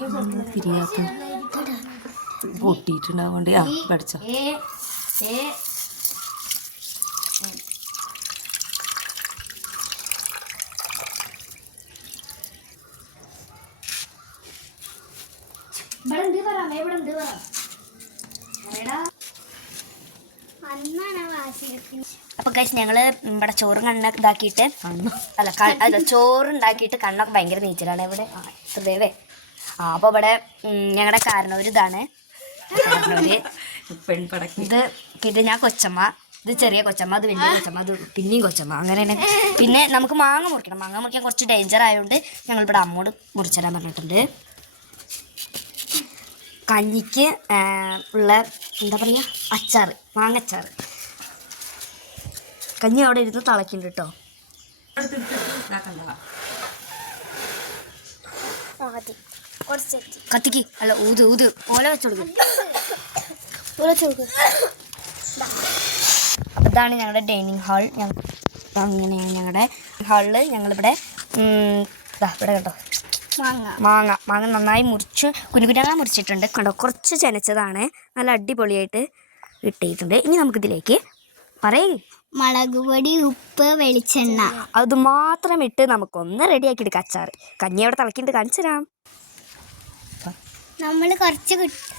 തിരിയാത്ത പൊട്ടിയിട്ടുണ്ടാവണ്ടേ ആ പഠിച്ച അപ്പൊ ഗൈസ് ഞങ്ങള് ഇവിടെ ചോറും കണ്ണൊക്കെ ഇതാക്കിയിട്ട് അല്ല ചോറുണ്ടാക്കിയിട്ട് കണ്ണൊക്കെ ഭയങ്കര നീച്ചലാണ് ഇവിടെ ദേവേ അപ്പൊ ഇവിടെ ഞങ്ങളുടെ കാരണവര് ഇതാണ് ഇത് പിന്നെ ഞാൻ കൊച്ചമ്മ, ഇത് ചെറിയ കൊച്ചമ്മ, അത് വലിയ കൊച്ചമ്മ, അത് പിന്നെയും കൊച്ചമ്മ, അങ്ങനെ തന്നെ. പിന്നെ നമുക്ക് മാങ്ങ മുറിക്കണം. മാങ്ങ മുറിക്കാൻ കുറച്ച് ഡേഞ്ചർ ആയതുകൊണ്ട് ഞങ്ങളിവിടെ അമ്മോട് മുറിച്ചിടാൻ പറഞ്ഞിട്ടുണ്ട്. കഞ്ഞിക്ക് ഉള്ള എന്താ പറയുക അച്ചാറ്, മാങ്ങച്ചാറ്. കഞ്ഞി അവിടെ ഇരുന്ന് തിളക്കുന്നുണ്ട് കേട്ടോ. കത്തിക്ക് അല്ല ഊത് ഊത് ഓല വെച്ചോടുക്കും. അപ്പം ഇതാണ് ഞങ്ങളുടെ ഡൈനിങ് ഹാൾ. അങ്ങനെയാണ് ഞങ്ങളുടെ ഹാളിൽ ഞങ്ങളിവിടെ ഇവിടെ കേട്ടോ മാങ്ങ നന്നായി മുറിച്ച് കുനുകുനാ മുറിച്ചിട്ടുണ്ട് കണ്ടോ. കുറച്ച് ചെനച്ചതാണ്, നല്ല അടിപൊളിയായിട്ട് ഇട്ടിട്ടുണ്ട്. ഇനി നമുക്കിതിലേക്ക് മുളക് പൊടി, ഉപ്പ്, വെളിച്ചെണ്ണ അത് മാത്രം ഇട്ട് നമുക്കൊന്ന് റെഡിയാക്കി എടുക്കാം അച്ചാറ്. കഞ്ഞി അവിടെ തിളക്കിയിട്ട് കാണിച്ചു തരാം. നമ്മൾ കുറച്ച്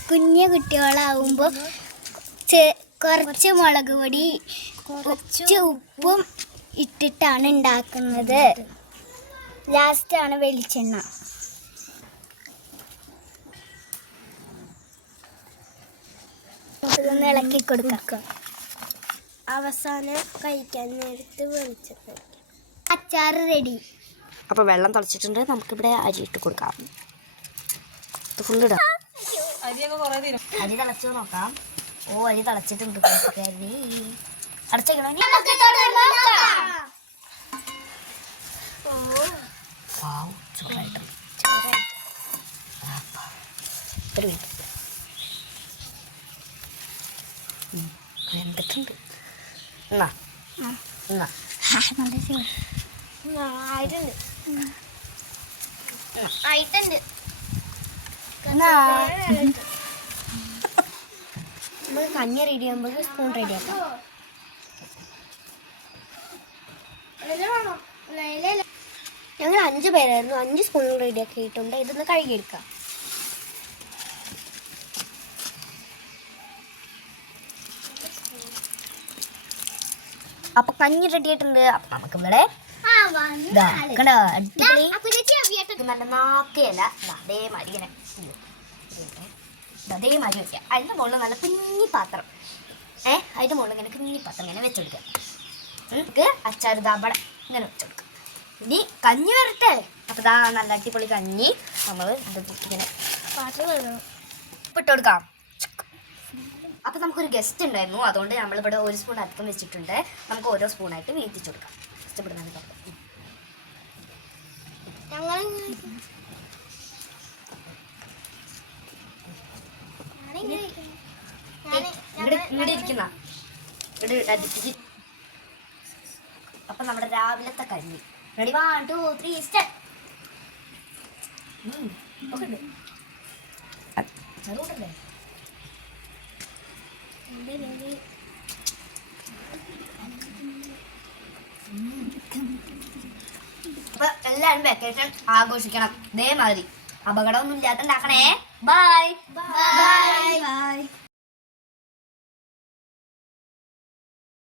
കുഞ്ഞു കുട്ടികളാവുമ്പോൾ കുറച്ച് മുളക് പൊടി, കുറച്ച് ഉപ്പും ഇട്ടിട്ടാണ് ഉണ്ടാക്കുന്നത്. ലാസ്റ്റാണ് വെളിച്ചെണ്ണ. ഇതൊന്ന് ഇളക്കി കൊടുക്കാം. അവസാനം കഴിക്കാൻ നേരത്ത് വെളിച്ചെണ്ണ. അച്ചാറ് റെഡി. അപ്പോൾ വെള്ളം തിളച്ചിട്ടുണ്ട്, നമുക്കിവിടെ അരി ഇട്ട് കൊടുക്കാം. ഫുള്ള് ഇടാം. അരി തിളച്ചു നോക്കാം. ഓ അരി തിളച്ചിട്ടുണ്ട്. അടച്ചേക്കണോ? ചൂടായിട്ട് ഒരു മിനിറ്റ് എന്തൊക്കെയുണ്ട്. എന്നാ എന്നാ ആയിട്ടുണ്ട്. കഞ്ഞി റെഡി ആകുമ്പോൾ സ്പൂൺ റെഡി ആക്കാം. ഞങ്ങൾ 5 പേരായിരുന്നു, 5 സ്പൂൺ റെഡി ആക്കിയിട്ടുണ്ട്. ഇതൊന്ന് കഴുകിയെടുക്കാം. അപ്പൊ കഞ്ഞി റെഡി ആയിട്ടുണ്ട്. അപ്പൊ നമുക്ക് ഇവിടെ അടിപൊളി നല്ല നാക്കയല്ല അതേമാതിരി ഇങ്ങനെ അതേമാതിരി വെക്കാം. അതിൻ്റെ മുകളിൽ നല്ല കുഞ്ഞി പാത്രം അതിൻ്റെ മുകളിൽ ഇങ്ങനെ കുഞ്ഞി പാത്രം ഇങ്ങനെ വെച്ചെടുക്കാം. നമുക്ക് അച്ചാർ ദാബട ഇങ്ങനെ വെച്ചെടുക്കാം. ഇനി കഞ്ഞി വരട്ടെ. അപ്പോൾ ഇതാ നല്ല അടിപൊളി കഞ്ഞി നമ്മൾ ഇങ്ങനെ ഇട്ട് കൊടുക്കാം. അപ്പോൾ നമുക്കൊരു ഗസ്റ്റ് ഉണ്ടായിരുന്നു, അതുകൊണ്ട് നമ്മളിവിടെ 1 സ്പൂൺ അധികം വെച്ചിട്ടുണ്ട്. നമുക്ക് ഓരോ സ്പൂണായിട്ട് വീതിച്ചു കൊടുക്കാം. ഇഷ്ടപ്പെടുന്ന ഇവിടെ ഇരിക്കുന്ന അപ്പൊ നമ്മുടെ രാവിലത്തെ കഞ്ഞി റെഡി. 1 2 3 സ്റ്റാർട്ട്. ചെറുതല്ലേ അപ്പൊ എല്ലാരും വെക്കേഷൻ ആഘോഷിക്കണം. ഇതേമാതിരി അപകടമൊന്നും ഇല്ലാത്ത ഉണ്ടാക്കണേ. ബൈ.